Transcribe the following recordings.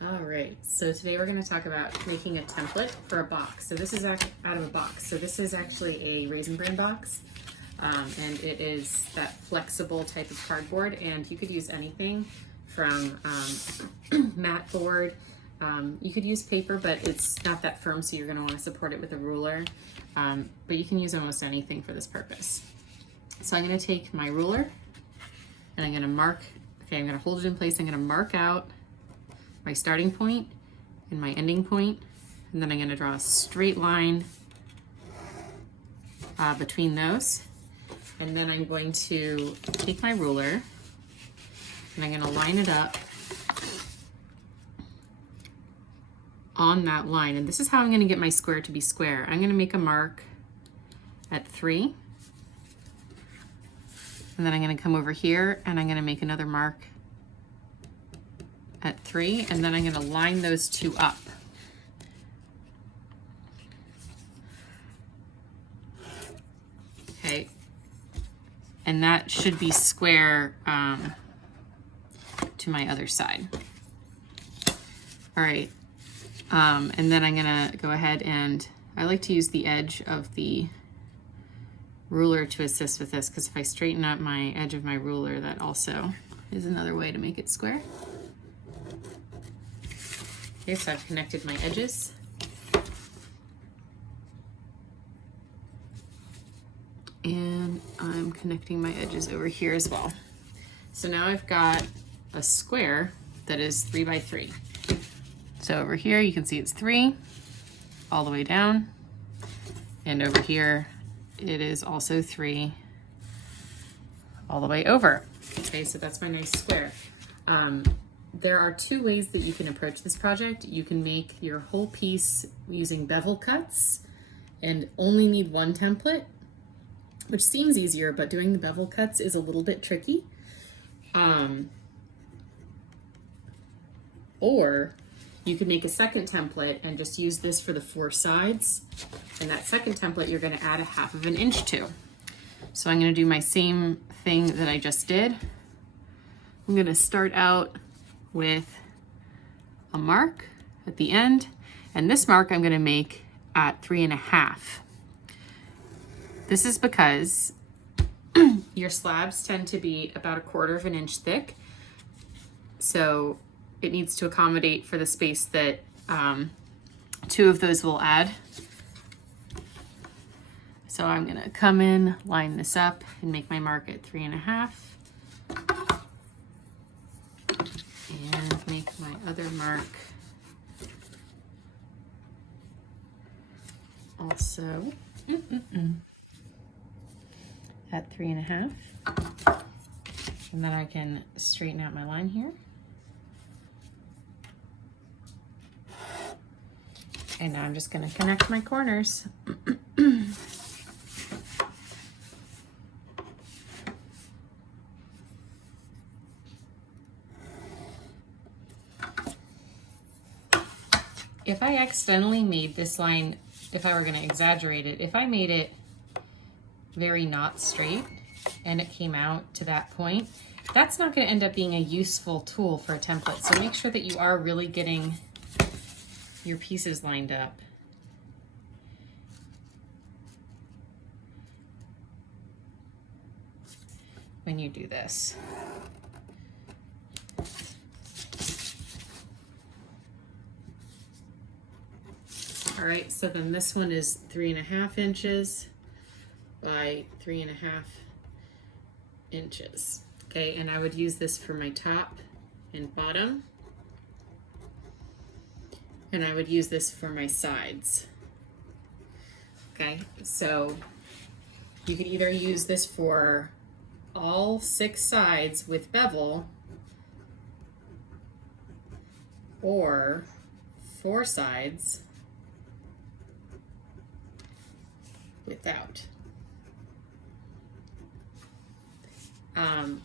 All right, so today we're going to talk about making a template for a box. So this is out of a box. So this is actually a Raisin Bran box, and it is that flexible type of cardboard, and you could use anything from mat board. You could use paper, but it's not that firm, so you're going to want to support it with a ruler. But you can use almost anything for this purpose. So I'm going to take my ruler, and I'm going to mark, okay, I'm going to hold it in place. I'm going to mark out my starting point and my ending point, and then I'm going to draw a straight line between those, and then I'm going to take my ruler and I'm going to line it up on that line, and this is how I'm going to get my square to be square. I'm going to make a mark at 3, and then I'm going to come over here and I'm going to make another mark at 3, and then I'm going to line those two up. Okay, and that should be square to my other side. All right, and then I'm going to go ahead and I like to use the edge of the ruler to assist with this, because if I straighten out my edge of my ruler, that also is another way to make it square. Okay, so I've connected my edges. And I'm connecting my edges over here as well. So now I've got a square that is 3 by 3. So over here you can see it's 3 all the way down. And over here it is also 3 all the way over. Okay, so that's my nice square. There are 2 ways that you can approach this project. You can make your whole piece using bevel cuts and only need 1 template, which seems easier, but doing the bevel cuts is a little bit tricky. Or you could make a second template and just use this for the 4 sides. And that second template you're going to add a 1/2 inch to. So I'm going to do my same thing that I just did. I'm going to start out with a mark at the end, and this mark I'm going to make at 3.5. This is because your slabs tend to be about 1/4 inch thick, so it needs to accommodate for the space that 2 of those will add. So I'm going to come in, line this up, and make my mark at 3.5. And make my other mark also at 3.5. And then I can straighten out my line here. And now I'm just going to connect my corners. If I accidentally made this line, if I were going to exaggerate it, if I made it very not straight and it came out to that point, that's not going to end up being a useful tool for a template. So make sure that you are really getting your pieces lined up. When you do this. All right, so then this one is 3.5 inches by 3.5 inches. Okay, and I would use this for my top and bottom. And I would use this for my sides. Okay, so you could either use this for all 6 sides with bevel, or 4 sides without.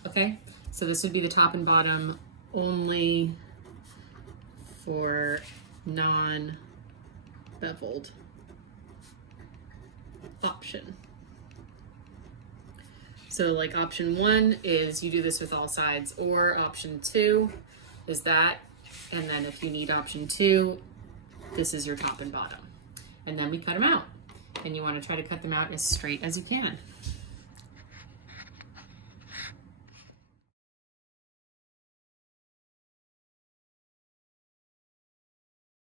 Okay, so this would be the top and bottom only for non-beveled option. So like option 1 is you do this with all sides, or option 2 is that, And then if you need option 2, this is your top and bottom. And then we cut them out. And you want to try to cut them out as straight as you can.